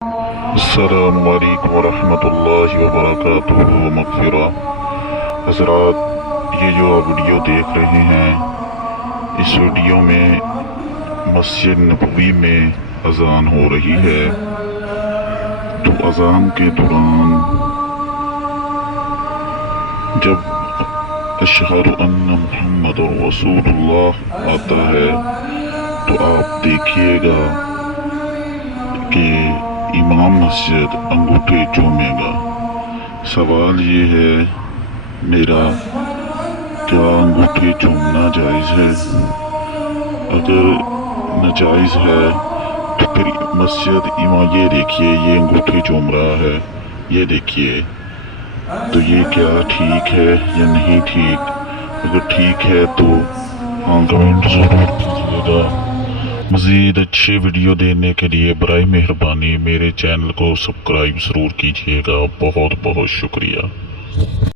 السلام علیکم ورحمۃ اللہ وبرکاتہ مغفرہ۔ حضرات، یہ جو آپ ویڈیو دیکھ رہے ہیں، اس ویڈیو میں مسجد نبوی میں اذان ہو رہی ہے۔ تو اذان کے دوران جب اشہد ان محمد رسول اللہ آتا ہے تو آپ دیکھیے گا کہ امام مسجد انگوٹھے چومے گا۔ سوال یہ ہے میرا، کیا انگوٹھے چومنا جائز ہے؟ اگر ناجائز ہے تو پھر مسجد امام، یہ دیکھیے یہ انگوٹھے چوم رہا ہے، یہ دیکھیے، تو یہ کیا ٹھیک ہے یا نہیں ٹھیک؟ اگر ٹھیک ہے تو کمنٹ ضرور کیجیے گا۔ مزید اچھے ویڈیو دینے کے لیے برائے مہربانی میرے چینل کو سبسکرائب ضرور کیجیے گا۔ بہت بہت شکریہ۔